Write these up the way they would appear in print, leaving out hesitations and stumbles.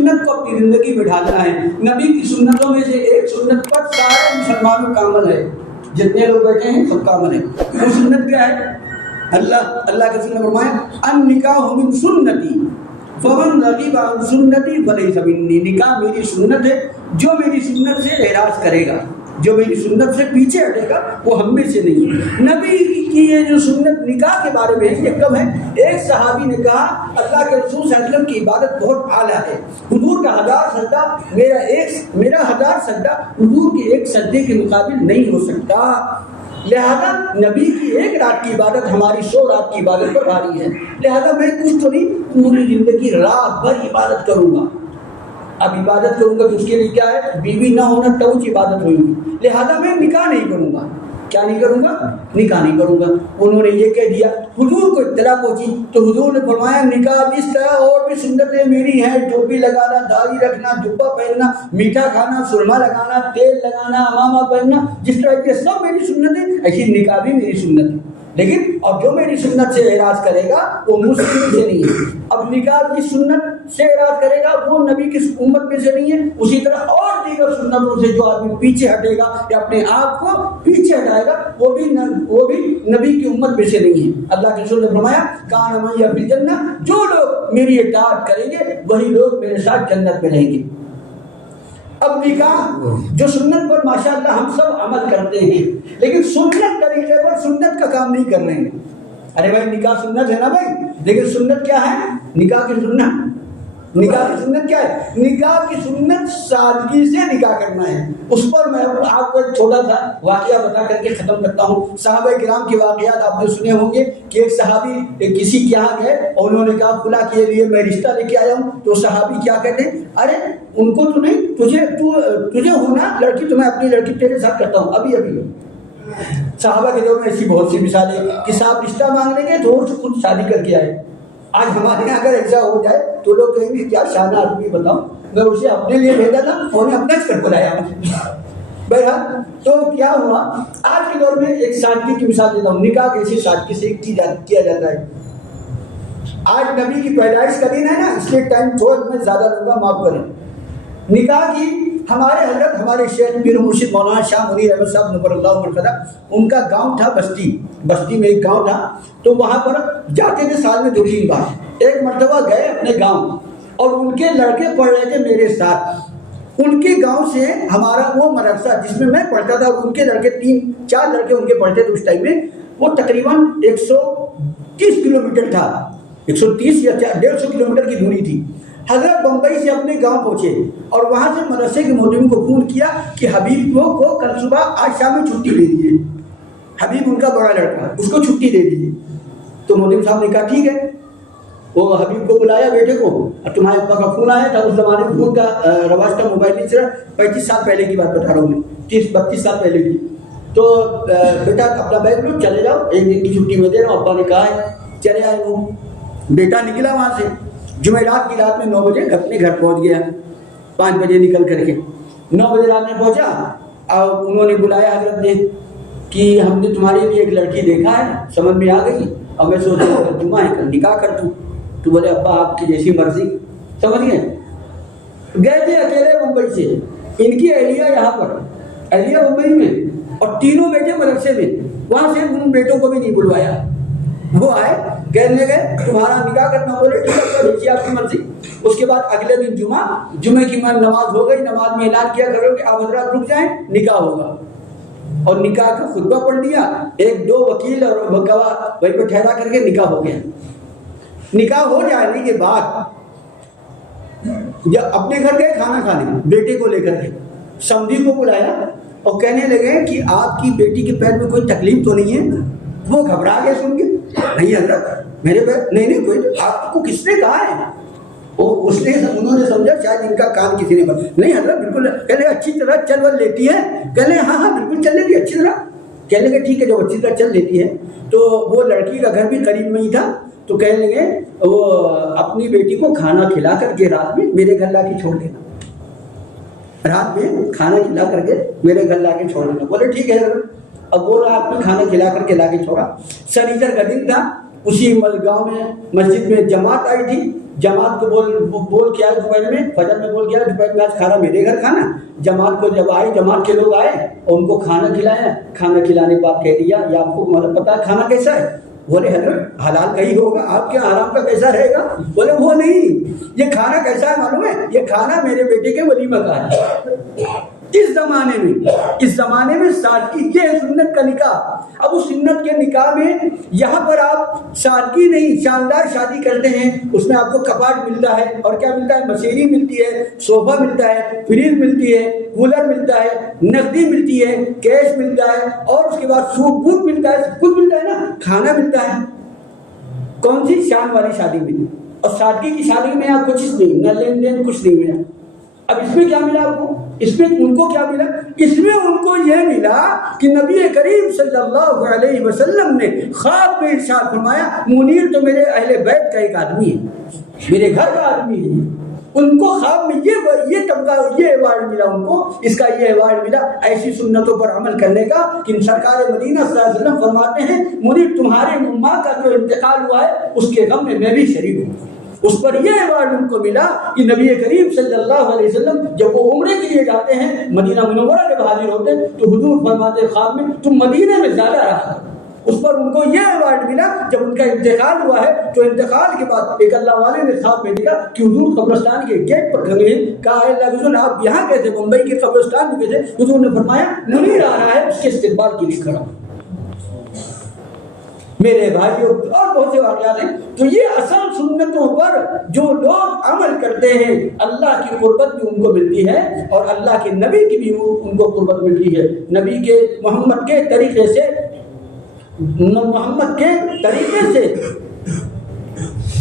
سنت کو اپنی زندگی میں ڈھالنا ہے. نبی کی سنتوں میں سے ایک سنت پر سارے مسلمانوں کا عمل ہے. جتنے لوگ بیٹھے ہیں سب کا عمل ہے. وہ سنت کیا ہے؟ اللہ کے رسول نے فرمایا النکاح من سنتی فمن رغب عن سنتی فلیس منی. نکاح میری سنت ہے، جو میری سنت سے اعراض کرے گا، جو میری سنت سے پیچھے ہٹے گا وہ ہم میں سے نہیں ہے. نبی کی یہ جو سنت نکاح کے بارے میں ہے یہ کم ہے. ایک صحابی نے کہا اللہ کے رسول صلی اللہ علیہ وسلم کی عبادت بہت اعلیٰ ہے، حضور کا 1000 سجدہ میرا 1000 سجدہ حضور کے ایک سجدے کے مقابل نہیں ہو سکتا. لہذا نبی کی ایک رات کی عبادت ہماری 100 رات کی عبادت پر بھاری ہے. لہذا میں کچھ تو نہیں، پوری زندگی رات بھر عبادت کروں گا. اب عبادت کروں گا تو اس کے لیے کیا ہے؟ بیوی نہ ہونا ٹوچ عبادت ہوگی. لہذا میں نکاح نہیں کروں گا. کیا نہیں کروں گا؟ نکاح نہیں کروں گا. انہوں نے یہ کہہ دیا. حضور کو اطلاع پہنچی تو حضور نے فرمایا نکاح جس طرح اور بھی سنتیں میری ہیں، ٹوپی لگانا، داڑھی رکھنا، جبہ پہننا، میٹھا کھانا، سرما لگانا، تیل لگانا، امامہ پہننا، جس طرح یہ سب میری سنت ہے ایسی نکاح بھی میری سنت ہے. لیکن اب جو میری سنت سے اعراض کرے گا وہ مسلم سے نہیں ہے. اب نکاح کی سنت سے اعراض کرے گا وہ نبی کی امت میں سے نہیں ہے. اسی طرح اور دیگر سنتوں سے جو آدمی پیچھے ہٹے گا یا اپنے آپ کو پیچھے ہٹائے گا وہ بھی نبی کی امت میں سے نہیں ہے. اللہ کے رسول نے فرمایا کان معی فی الجنہ، جو لوگ میری اطاعت کریں گے وہی لوگ میرے ساتھ جنت میں رہیں گے. اب نکاح جو سنت پر ماشاءاللہ ہم سب عمل کرتے ہیں لیکن سنت طریقے پر سنت کا کام نہیں کر رہے ہیں. ارے بھائی نکاح سنت ہے نا بھائی، لیکن سنت کیا ہے؟ نکاح کی سنت کیا ہے؟ نکاح کی سنت سادگی سے نکاح کرنا ہے. اس پر میں آپ کو ایک چھوٹا سا واقعہ بتا کر کے ختم کرتا ہوں. صحابہ کرام کے واقعات آپ نے سنے ہوں گے کہ ایک صحابی کسی کے یہاں گئے اور انہوں نے کہا فلاں کے لیے میں رشتہ لے کے آیا ہوں. تو صحابی کیا کہتے ہیں؟ ارے ان کو تو نہیں، تجھے ہونا لڑکی، تو میں اپنی لڑکی تیرے ساتھ کرتا ہوں ابھی. صحابہ کے دور میں ایسی بہت سی مثالیں کہ صاحب رشتہ مانگنے کے تو خود شادی کر کے آئے. آج ہمارے یہاں اگر ایسا ہو جائے تو لوگ کہیں گے کیا شانہ آدمی بتاؤ، میں اسے اپنے لیے بھیجا تھا اور نے اپنا کر بلایا. بہرحال تو کیا ہوا، آج کے دور میں ایک سادگی کی مثال دیتا ہوں. نکاح کیسے سادگی سے کیا جاتا ہے. آج نبی کی پیدائش کا دن ہے نا، اس لیے ٹائم تھوڑا میں زیادہ لوں گا، معاف کریں. نکاح کی ہمارے حضرت ہمارے شیخ پیر مرشد مولانا شاہ منیر احمد صاحب نور اللہ مرتضیٰ، ان کا گاؤں تھا بستی میں ایک گاؤں تھا. تو وہاں پر جاتے تھے سال میں 2-3 بار. ایک مرتبہ گئے اپنے گاؤں اور ان کے لڑکے پڑھ رہے تھے میرے ساتھ. ان کے گاؤں سے ہمارا وہ مدرسہ جس میں میں پڑھتا تھا، ان کے لڑکے 3-4 لڑکے ان کے پڑھتے تھے اس ٹائم میں، وہ تقریباً 130 کلومیٹر تھا، 130 یا 150 کلومیٹر کی دوری تھی. حضرت بمبئی سے اپنے گاؤں پہنچے اور وہاں سے مدرسے کے مودم کو فون کیا کہ حبیب کو کل صبح آج شام میں چھٹی دے دیجیے. حبیب ان کا بڑا لڑکا، اس کو چھٹی دے دیجیے. تو مودم صاحب نے کہا ٹھیک ہے. وہ حبیب کو بلایا بیٹے کو، اور تمہارے ابا کا فون آیا تھا. اس زمانے میں فون کا رواج تھا، موبائل نہیں چلا. 35 سال پہلے کی بات بتا رہا ہوں میں، 30-32 سال پہلے کی. تو بیٹا اپنا بیگ لو چلے جاؤ، ایک دن کی چھٹی میں دے رہا ہوں. ابا نے کہا ہے چلے آئے. وہ بیٹا نکلا وہاں سے جمعرات کی رات میں 9 بجے اپنے گھر پہنچ گیا. 5 بجے نکل کر کے 9 بجے رات میں پہنچا. اور انہوں نے بلایا حضرت نے کہ ہم نے تمہارے لیے ایک لڑکی دیکھا ہے، سمجھ میں آ گئی. اور میں سوچا اگر جمعہ ہے کل نکاح کر دوں. تو بولے ابا آپ کی جیسی مرضی. سمجھ گئے. گئے تھے اکیلے ممبئی سے. ان کی اہلیہ یہاں پر، اہلیہ ممبئی میں، اور تینوں بیٹے مدرسے میں. وہاں سے ان بیٹوں کو بھی نہیں بلوایا. وہ آئے کہنے گئے تمہارا نکاح کرنا. بولے ٹھیک ہے دیکھیے آپ کی مرضی. اس کے بعد اگلے دن جمعے کی نماز ہو گئی. نماز میں اعلان کیا کرو کہ آپ حضرات رک جائیں، نکاح ہوگا. اور نکاح کا خطبہ پڑھ لیا. 1-2 وکیل اور گواہ وہیں پہ ٹھہرا کر کے نکاح ہو گیا. نکاح ہو جانے کے بعد جب اپنے گھر گئے کھانا کھانے، بیٹے کو لے کر کے سمدھی کو بلایا اور کہنے لگے کہ آپ کی بیٹی کے پیر میں کوئی تکلیف تو نہیں ہے. وہ گھبرا گئے سن کے. نہیں حضرت میرے پیر نہیں کوئی. آپ کو کس نے کہا ہے؟ انہوں نے سمجھا شاید ان کا کام کسی نے بتا. نہیں حضرت بالکل. کہنے اچھی طرح چل ول لیتی ہے. کہنے ہاں بالکل چل لیتی ہے اچھی طرح. کہنے لگے ٹھیک ہے جب اچھی طرح چل لیتی ہے. تو وہ لڑکی کا گھر بھی قریب میں ہی تھا. تو کہنے لگے وہ اپنی بیٹی کو کھانا کھلا کر کے رات میں میرے گھر لا کے چھوڑ دینا. رات میں کھانا کھلا کر کے میرے گھر لا کے چھوڑ دینا. بولے ٹھیک ہے حضرت. اب وہ رات میں کھانا کھلا کر کے لا کے چھوڑا. سنیچر کا دن تھا. اسی گاؤں میں مسجد میں جماعت آئی تھی، جماعت کو بول کے آئے دوپہر میں، فجر میں بول کے آئے دوپہر میں آج کھانا میرے گھر کھانا۔ جماعت کو جب آئے، جماعت کے لوگ آئے اور ان کو کھانا کھلایا، کھانا کھلانے کے بعد کہہ دیا یا آپ کو پتا ہے کھانا کیسا ہے؟ بولے حضرت حلال کا ہی ہوگا، آپ کے حرام کا کیسا رہے گا؟ بولے وہ نہیں، یہ کھانا کیسا ہے معلوم ہے؟ یہ کھانا میرے بیٹے کے ولیمہ کا ہے۔ اس زمانے میں سادگی، یہ ہے سنت کا نکاح۔ اب اس سنت کے نکاح میں یہاں پر آپ سادگی نہیں، شاندار شادی کرتے ہیں، اس میں آپ کو کپاٹ ملتا ہے اور کیا ملتا ہے؟ مسیری ملتی ہے، صوفہ ملتا ہے، فریج ملتی ہے، کولر ملتا ہے، نقدی ملتی ہے، کیش ملتا ہے، اور اس کے بعد سوٹ بوٹ ملتا ہے، سب کچھ ملتا ہے نا، کھانا ملتا ہے۔ کون سی شان والی شادی ملی؟ اور سادگی کی شادی میں آپ کو کچھ نہیں، نہ لین دین کچھ نہیں ملا۔ اب اس میں کیا ملا آپ کو؟ اس میں ان کو کیا ملا؟ اس میں ان کو یہ ملا کہ نبی کریم صلی اللہ علیہ وسلم نے خواب میں ارشاد فرمایا منیر تو میرے اہل بیت کا ایک آدمی ہے، میرے گھر کا آدمی ہے۔ ان کو خواب میں یہ تمغہ، یہ ایوارڈ ملا ان کو، اس کا یہ ایوارڈ ملا ایسی سنتوں پر عمل کرنے کا کہ سرکار مدینہ صلی اللہ علیہ وسلم فرماتے ہیں منیر تمہارے ماں کا جو انتقال ہوا ہے اس کے غم میں بھی شریک ہوں۔ اس پر یہ ایوارڈ ان کو ملا کہ نبی کریم صلی اللہ علیہ وسلم جب وہ عمرے کے لیے جاتے ہیں، مدینہ منورہ جب حاضر ہوتے تو حضور فرماتے خواب میں تم مدینہ میں زیادہ رہا۔ اس پر ان کو یہ ایوارڈ ملا جب ان کا انتقال ہوا ہے، تو انتقال کے بعد ایک اللہ والے نے خواب میں دیکھا کہ حضور قبرستان کے گیٹ پر کھڑے ہیں، کہا اے اللہ حضور آپ یہاں کیسے؟ ممبئی کے قبرستان میں کیسے؟ حضور نے فرمایا منیر آ رہا ہے، اس کے استقبال کے لیے کھڑا ہوں۔ میرے بھائیوں اور بہت سے واقعات ہیں۔ تو یہ اصل سنتوں پر جو لوگ عمل کرتے ہیں اللہ کی قربت بھی ان کو ملتی ہے اور اللہ کے نبی کی بھی ان کو قربت ملتی ہے۔ نبی کے محمد کے طریقے سے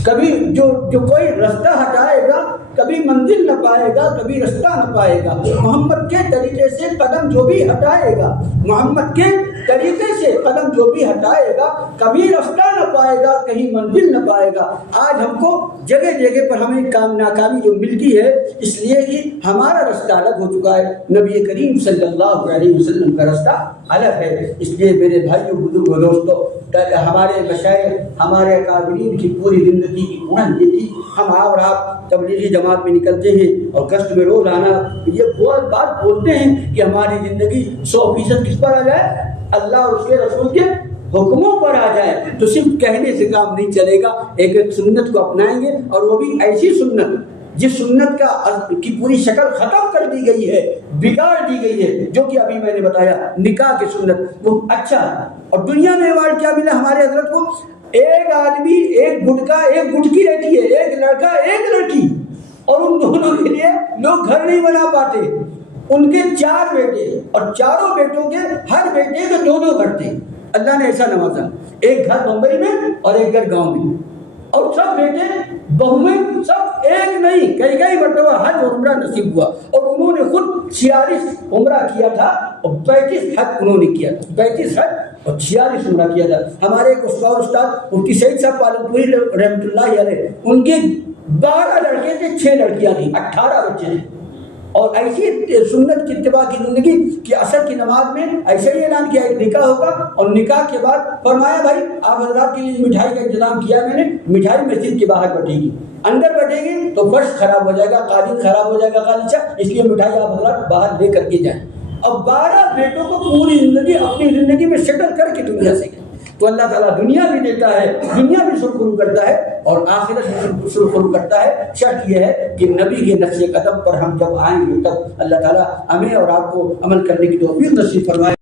کبھی جو کوئی رستہ ہٹائے گا کبھی منزل نہ پائے گا، کبھی رستہ نہ پائے گا۔ محمد کے طریقے سے قدم جو بھی ہٹائے گا، محمد کے طریقے سے قدم جو بھی ہٹائے گا کبھی رستہ نہ پائے گا، کہیں منزل نہ پائے گا۔ آج ہم کو جگہ جگہ پر ہمیں ناکامی جو ملتی ہے اس لیے کہ ہمارا رستہ الگ ہو چکا ہے، نبی کریم صلی اللہ علیہ وسلم کا رستہ الگ ہے۔ اس لیے میرے بھائیوں بزرگوں دوستوں، ہمارے مشائخ ہمارے اکابرین کی پوری زندگی کی اڑن یہ تھی۔ ہم اور آپ تبلیغی جماعت میں نکلتے ہیں اور گشت میں روز آنا، یہ بہت بات بولتے ہیں کہ ہماری زندگی 100% کس پر آ جائے؟ اللہ اور اس کے رسول کے حکموں پر آ جائے۔ تو صرف کہنے سے کام نہیں چلے گا، ایک ایک سنت کو اپنائیں گے، اور وہ بھی ایسی سنت جس سنت کی پوری شکل ختم کر دی گئی ہے، بگاڑ دی گئی ہے، جو کہ ابھی میں نے بتایا نکاح کی سنت وہ اچھا۔ اور دنیا میں ایوارڈ کیا ملا ہمارے حضرت کو؟ ایک آدمی ایک گٹکا ایک گٹکی رہتی ہے، ایک لڑکا ایک لڑکی، اور ان دونوں کے لیے لوگ گھر نہیں بنا پاتے۔ ان کے 4 بیٹے اور چاروں بیٹوں کے ہر بیٹے کے 2 گھر تھے۔ اللہ نے ایسا نوازا، ایک گھر بمبئی میں اور ایک گھر گاؤں میں، اور سب بیٹے بہو میں سب ایک نہیں کئی مرتبہ حج اور عمرہ نصیب ہوا، اور انہوں نے خود 46 عمرہ کیا تھا اور 35 حج انہوں نے کیا تھا، 35 حج اور 46 عمرہ کیا تھا۔ ہمارے ایک استاد مفتی سعید صاحب پالنپوری رحمۃ اللہ علیہ، ان کے 12 لڑکے تھے، 6 لڑکیاں تھیں، 18 بچے تھے۔ اور ایسی سنت کی اتباع کی زندگی کہ عصر کی نماز میں ایسے ہی اعلان کیا ایک نکاح ہوگا، اور نکاح کے بعد فرمایا بھائی آپ حضرات کے لیے مٹھائی کا انتظام کیا میں نے، مٹھائی مسجد کے باہر بٹے گی، اندر بٹے گی تو فرش خراب ہو جائے گا، قالین خراب ہو جائے گا غالیچہ، اس لیے مٹھائی آپ حضرات باہر لے کر کے جائیں۔ اب 12 بیٹوں کو پوری زندگی اپنی زندگی میں شٹل کر کے دنیا سے گئے۔ تو اللہ تعالیٰ دنیا بھی دیتا ہے، دنیا بھی سرخرو کرتا ہے اور آخرت بھی سرخرو کرتا ہے۔ شرط یہ ہے کہ نبی کے نقش قدم پر ہم جب آئیں گے تب اللہ تعالیٰ ہمیں اور آپ کو عمل کرنے کی توفیق نصیب فرمائے۔